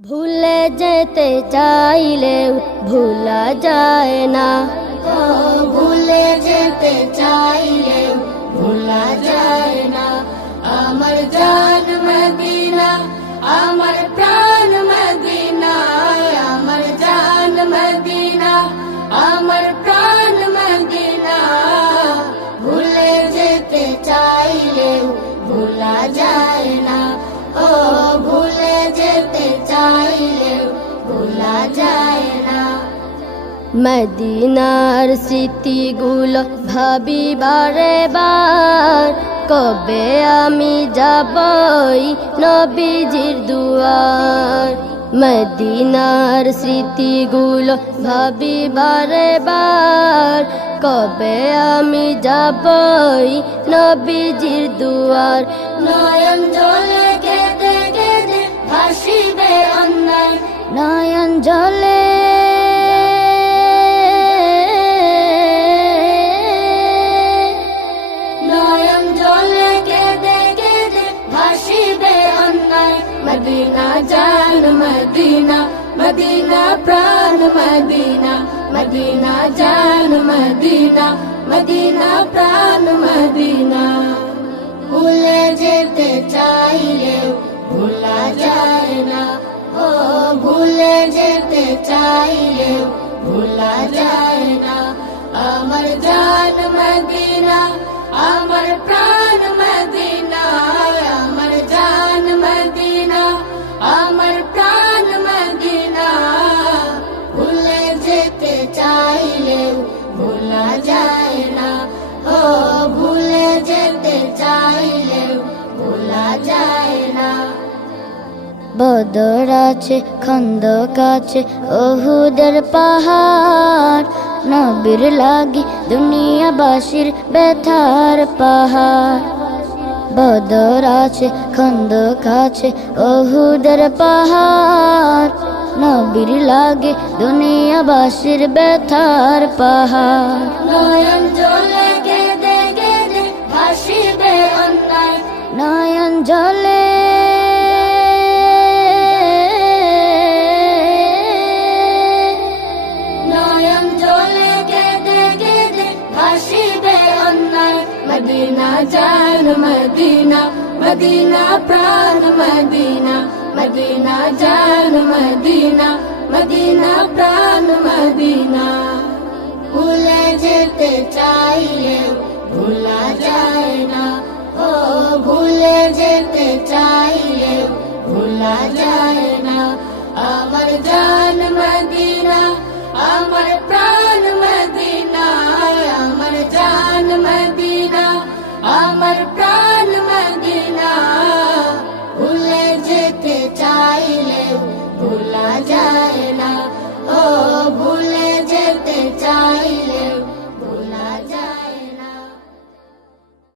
ভুলে যেতে চাইলেও ভুলা যায় না, ভুলে যেতে চাইলেও ভুলা যায় না। আমার জান মদিনা, আমার প্রাণ মদিনা, আমার জান মদিনা, আমার প্রাণ মদিনা। ভুলে যেতে চাইলেও ভুলা যায় না, ও ভুলে যেতে চাইলেও ভুলা যায় না। মদিনার স্মৃতিগুলো ভাবি বারে বার, কবে আমি যাবই নবীজির দুয়ার। মদিনার স্মৃতিগুলো ভাবি বারে বার, কবে আমি যাবই নবীজির দুয়ার। নয়ন জলে কেঁদে কেঁদে ভাসিবে অন্যায়, নয়ন জলে নয়ন জলে কেঁদে কেঁদে ভাসিবে অন্যায়। মদিনা জান মদিনা, মদিনা প্রাণ মদিনা, মদিনা জান মদিনা, মদিনা প্রাণ মদিনা। ভুলে যেতে চাইলেও ভুলা যায় না, ও ভুলে যেতে চাইলেও ভুলা যায় না। আমার জান মদিনা, আমার প্রাণ মদিনা, আমার জান মদিনা, আমার প্রাণ মদিনা। ভুলে যেতে চাইলেও ভুলা যায় না, ও ভুলে যেতে চাইলেও ভুলা যায় না। বদর আছে, খন্দক আছে, ওহুদের পাহাড়, নবীর লাগি দুনিয়াবাসীর ব্যথার পাহাড়। বদর আছে, খন্দক আছে, ওহুদের পাহাড়, নবীর লাগে দুনিয়াবাসীর ব্যথার পাহাড়। নয়ন জলে কেঁদে কেঁদে ভাসিবে অন্যায়, নয়ন জলে নয়ন জলে কেঁদে কেঁদে ভাসিবে অন্যায়। মদিনা জান মদিনা, মদিনা প্রাণ মদিনা, মদিনা জান মদিনা, মদিনা প্রাণ মদিনা। ভুলে যেতে চাইলেও ভুলা যায় না, ও ভুলে যেতে চাইলেও ভুলা যায় না। আমার জান মদিনা, আমার প্রাণ মদিনা, আমার জান মদিনা, আমার প্রাণ